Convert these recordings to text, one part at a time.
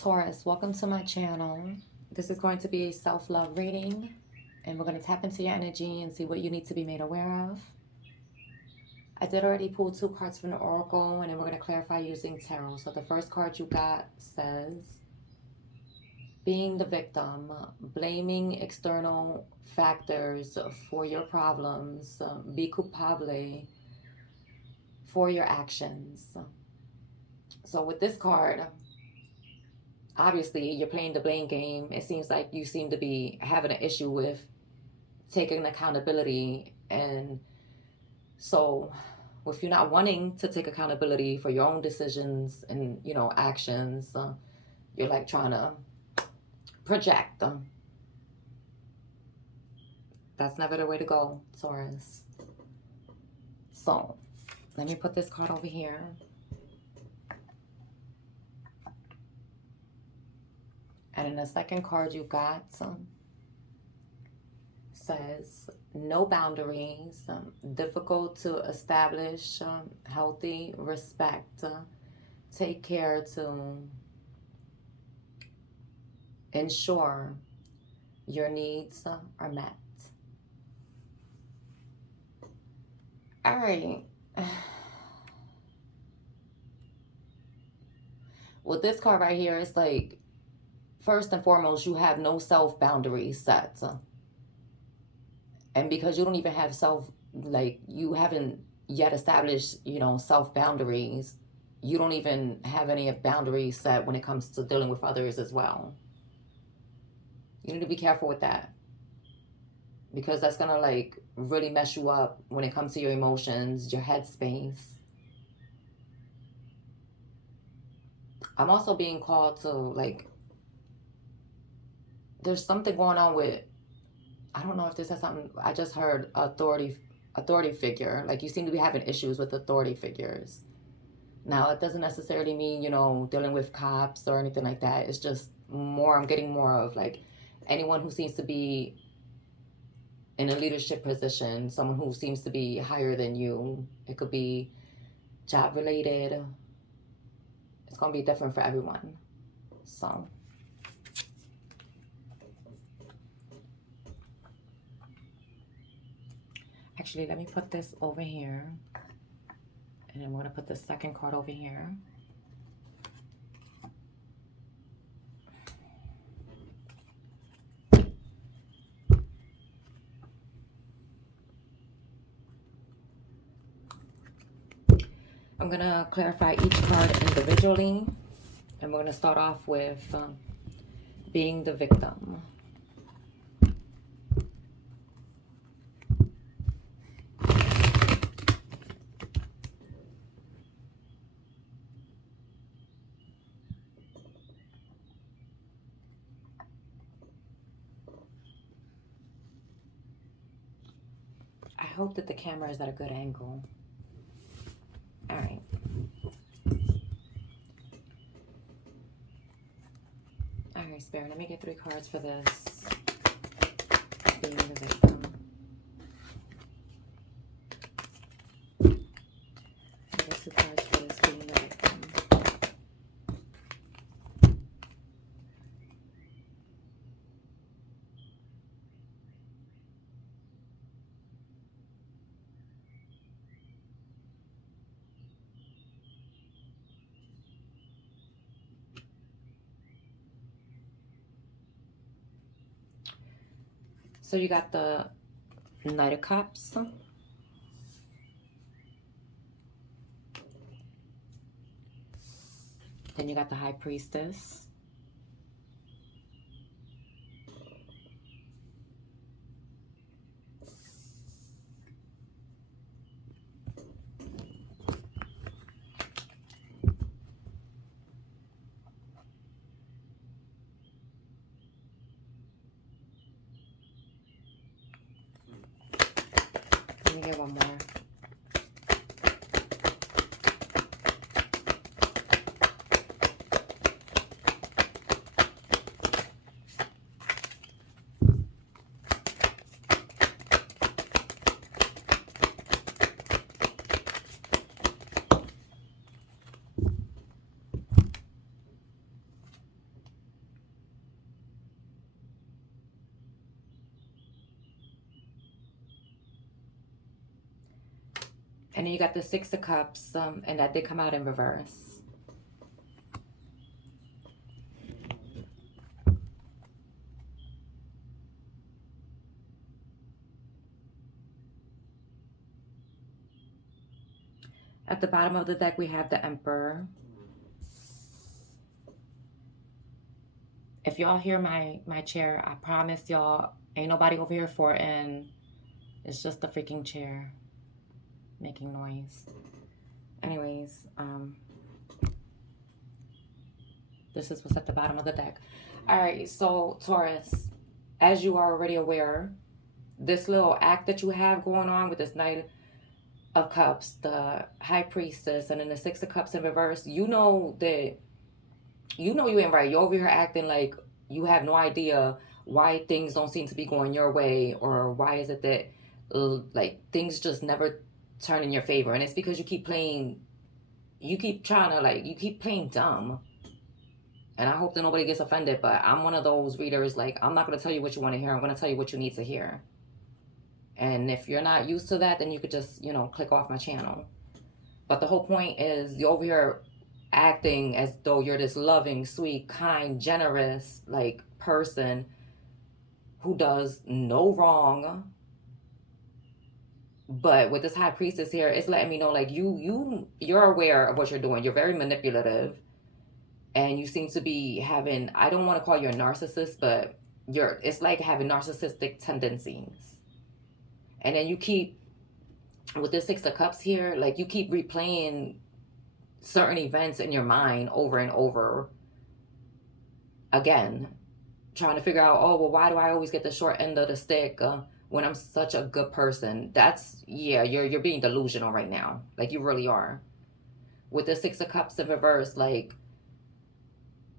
Taurus, welcome to my channel. This is going to be a self-love reading, and we're going to tap into your energy and see what you need to be made aware of. I did already pull 2 cards from the Oracle, and then we're going to clarify using tarot. So the first card you got says, being the victim, blaming external factors for your problems, be culpable for your actions. So with this card, obviously you're playing the blame game. It seems like you seem to be having an issue with taking accountability, and so with you not wanting to take accountability for your own decisions and actions, you're like trying to project them. That's never the way to go, Taurus. So let me put this card over here. And in the second card you got says, no boundaries, difficult to establish healthy respect. Take care to ensure your needs are met. All right. With this card right here, it's like, first and foremost, you have no self-boundaries set. And because you don't even have you haven't yet established, self-boundaries, you don't even have any boundaries set when it comes to dealing with others as well. You need to be careful with that, because that's going to really mess you up when it comes to your emotions, your headspace. I'm also being called to, there's something going on with, I don't know if this has something, I just heard authority figure. Like, you seem to be having issues with authority figures. Now, it doesn't necessarily mean, dealing with cops or anything like that. It's just more, I'm getting more of anyone who seems to be in a leadership position, someone who seems to be higher than you. It could be job related. It's going to be different for everyone. So actually, let me put this over here, and I'm going to put the second card over here. I'm going to clarify each card individually, and we're going to start off with being the victim. I hope that the camera is at a good angle. All right. All right, Spirit, let me get 3 cards for this. Being the victim. I get 2 cards for this, being the victim. So you got the Knight of Cups. Then you got the High Priestess. Let me get one more. And then you got the Six of Cups, and that did come out in reverse. At the bottom of the deck, we have the Emperor. If y'all hear my chair, I promise y'all, ain't nobody over here for it, and it's just the freaking chair making noise. Anyways, this is what's at the bottom of the deck. All right, so Taurus, as you are already aware, this little act that you have going on with this Knight of Cups, the High Priestess, and then the Six of Cups in reverse, you know that you ain't right. You're over here acting like you have no idea why things don't seem to be going your way, or why is it that like things just never turn in your favor. And it's because you keep playing dumb. And I hope that nobody gets offended, but I'm one of those readers, like, I'm not going to tell you what you want to hear. I'm going to tell you what you need to hear. And if you're not used to that, then you could just, click off my channel. But the whole point is, you're over here acting as though you're this loving, sweet, kind, generous, like, person who does no wrong. But with this High Priestess here, it's letting me know, like, you're aware of what you're doing. You're very manipulative. And you seem to be having, I don't want to call you a narcissist, but it's like having narcissistic tendencies. And then you keep, with the Six of Cups here, like, you keep replaying certain events in your mind over and over again, trying to figure out, oh, well, why do I always get the short end of the stick when I'm such a good person? You're being delusional right now. Like, you really are. With the Six of Cups in reverse, like,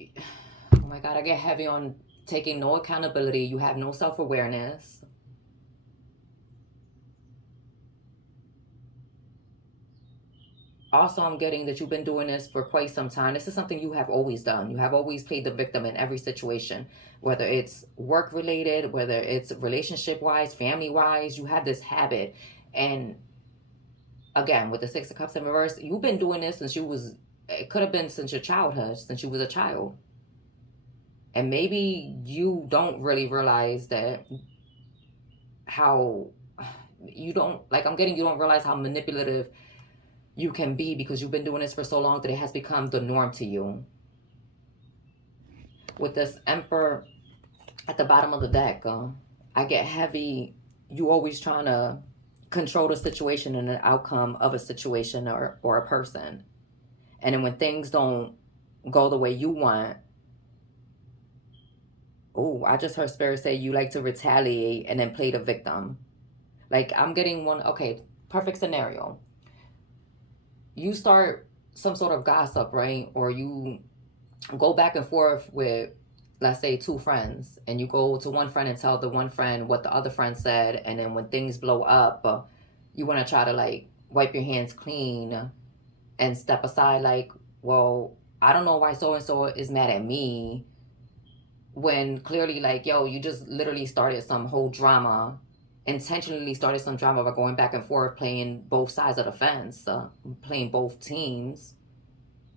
oh my God, I get heavy on taking no accountability. You have no self-awareness. Also, I'm getting that you've been doing this for quite some time. This is something you have always done. You have always played the victim in every situation, whether it's work-related, whether it's relationship-wise, family-wise. You have this habit. And again, with the Six of Cups in reverse, you've been doing this it could have been since your childhood, since you was a child. And maybe you don't really realize that you don't realize how manipulative you can be, because you've been doing this for so long that it has become the norm to you. With this Emperor at the bottom of the deck, I get heavy. You always trying to control the situation and the outcome of a situation or a person. And then when things don't go the way you want, I just heard Spirit say you like to retaliate and then play the victim. Like, I'm getting one, okay, perfect scenario. You start some sort of gossip, right? Or you go back and forth with, let's say, two friends, and you go to one friend and tell the one friend what the other friend said, and then when things blow up, you want to try to, like, wipe your hands clean and step aside, like, well, I don't know why so-and-so is mad at me, when clearly, like, yo, you just literally started some whole drama, intentionally started some drama by going back and forth, playing both sides of the fence, playing both teams.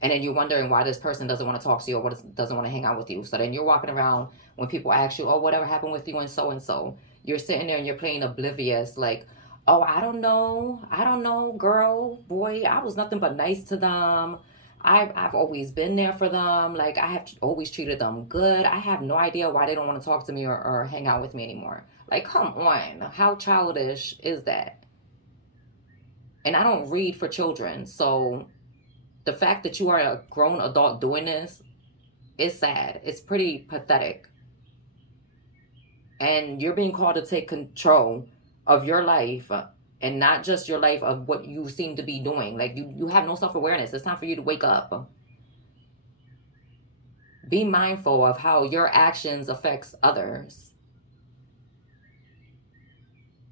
And then you're wondering why this person doesn't want to talk to you, or doesn't want to hang out with you. So then you're walking around, when people ask you, oh, whatever happened with you and so, you're sitting there and you're playing oblivious, like, oh, I don't know, girl, boy, I was nothing but nice to them. I've always been there for them. Like, I have always treated them good. I have no idea why they don't want to talk to me or hang out with me anymore. Like, come on. How childish is that? And I don't read for children. So the fact that you are a grown adult doing this is sad. It's pretty pathetic. And you're being called to take control of your life, and not just your life, of what you seem to be doing. Like, you have no self-awareness. It's time for you to wake up. Be mindful of how your actions affects others.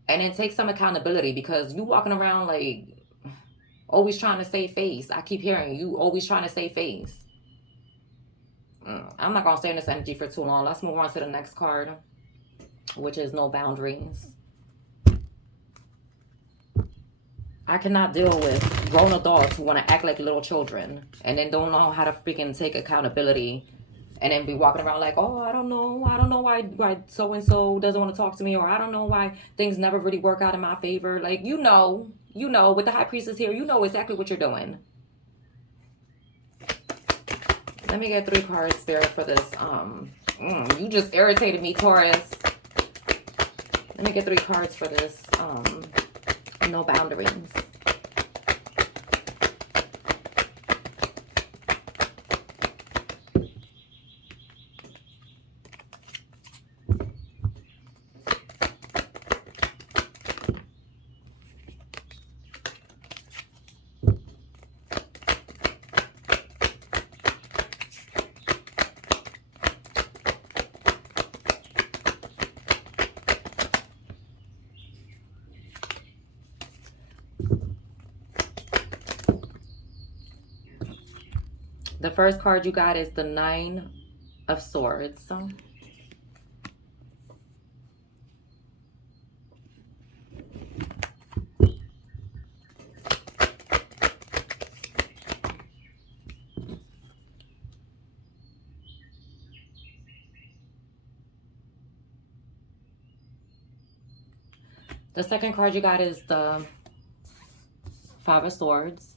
And then take some accountability, because you walking around, like, always trying to save face. I keep hearing you always trying to save face. I'm not going to stay in this energy for too long. Let's move on to the next card, which is No Boundaries. I cannot deal with grown adults who want to act like little children and then don't know how to freaking take accountability and then be walking around like, oh, I don't know why so and so doesn't want to talk to me, or I don't know why things never really work out in my favor. Like, with the high priestess here, you know exactly what you're doing. Let me get 3 cards, Spirit, for this. You just irritated me, Taurus. Let me get 3 cards for this. No boundaries. The first card you got is the 9 of Swords. The second card you got is the 5 of Swords.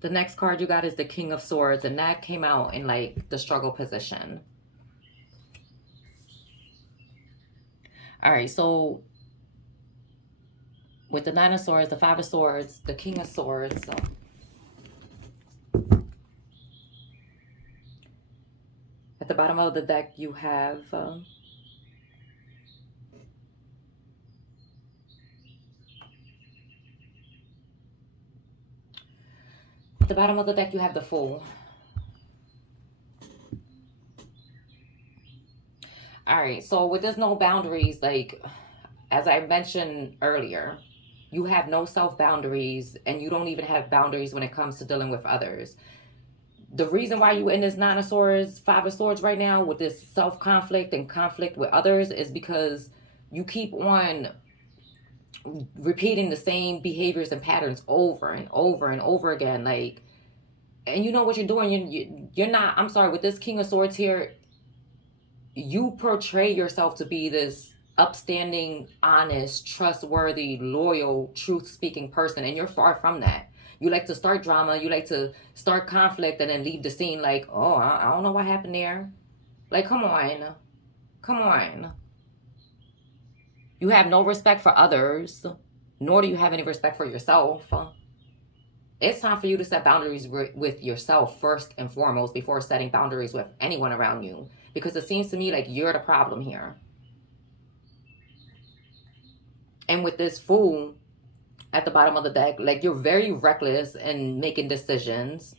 The next card you got is the King of Swords, and that came out in like the struggle position. All right, so with the 9 of Swords, the 5 of Swords, the King of Swords. So at the bottom of the deck, you have at the bottom of the deck, you have the Fool. All right, so with there's no boundaries, like as I mentioned earlier, you have no self-boundaries, and you don't even have boundaries when it comes to dealing with others. The reason why you in this 9 of Swords, 5 of Swords right now with this self-conflict and conflict with others is because you keep on repeating the same behaviors and patterns over and over and over again. Like, and you know what you're doing. You're not, I'm sorry, with this King of Swords here, you portray yourself to be this upstanding, honest, trustworthy, loyal, truth-speaking person, and you're far from that. You like to start drama, you like to start conflict, and then leave the scene like, oh, I don't know what happened there. Like, come on. Come on. You have no respect for others, nor do you have any respect for yourself. It's time for you to set boundaries with yourself first and foremost before setting boundaries with anyone around you. Because it seems to me like you're the problem here. And with this Fool at the bottom of the deck, like you're very reckless in making decisions.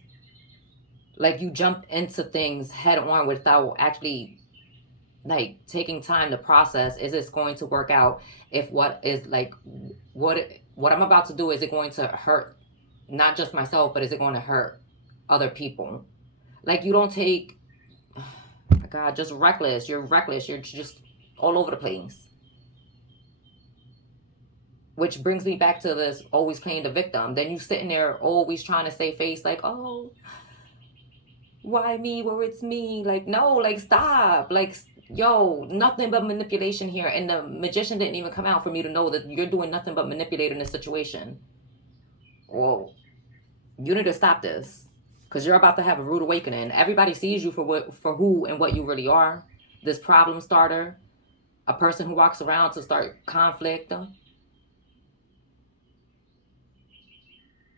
Like you jump into things head on without actually like taking time to process, is this going to work out? If what I'm about to do, is it going to hurt not just myself, but is it going to hurt other people? Like you don't take, oh my God, just reckless. You're reckless. You're just all over the place. Which brings me back to this always playing the victim. Then you sitting there always trying to save face like, oh, why me where it's me? Like, no, like stop. Like, yo, nothing but manipulation here. And the Magician didn't even come out for me to know that you're doing nothing but manipulating the situation. Whoa. You need to stop this. Because you're about to have a rude awakening. Everybody sees you for who and what you really are. This problem starter. A person who walks around to start conflict.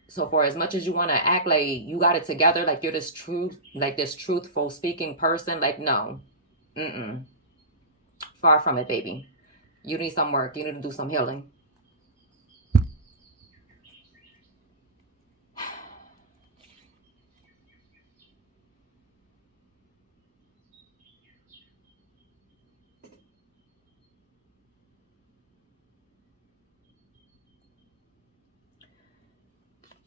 So for as much as you want to act like you got it together, like you're this truthful speaking person, like no. Far from it, baby. You need some work. You need to do some healing.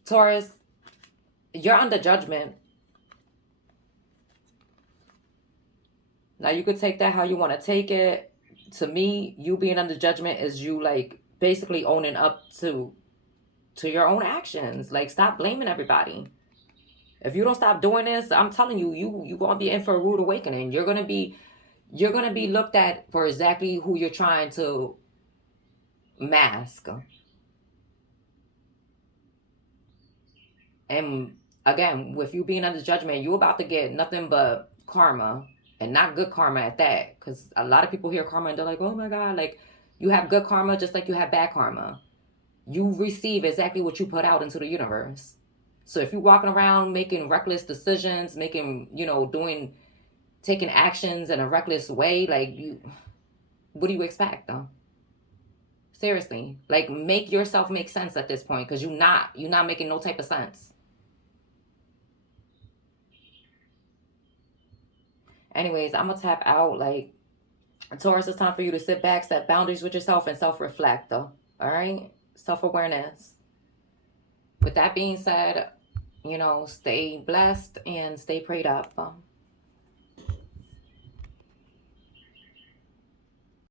Taurus, you're under judgment. Now, you could take that how you want to take it. To me, you being under judgment is you, like, basically owning up to your own actions. Like, stop blaming everybody. If you don't stop doing this, I'm telling you, you gonna be in for a rude awakening. You're gonna be looked at for exactly who you're trying to mask. And again, with you being under judgment, you about to get nothing but karma, and not good karma at that. Because a lot of people hear karma and they're like, oh my God, like, you have good karma just like you have bad karma. You receive exactly what you put out into the universe. So if you're walking around making reckless decisions, making, taking actions in a reckless way, like, what do you expect though? Seriously, like, make yourself make sense at this point, because you're not making no type of sense. Anyways, I'm gonna tap out. Like, Taurus, it's time for you to sit back, set boundaries with yourself, and self-reflect though. All right, self-awareness. With that being said, stay blessed and stay prayed up.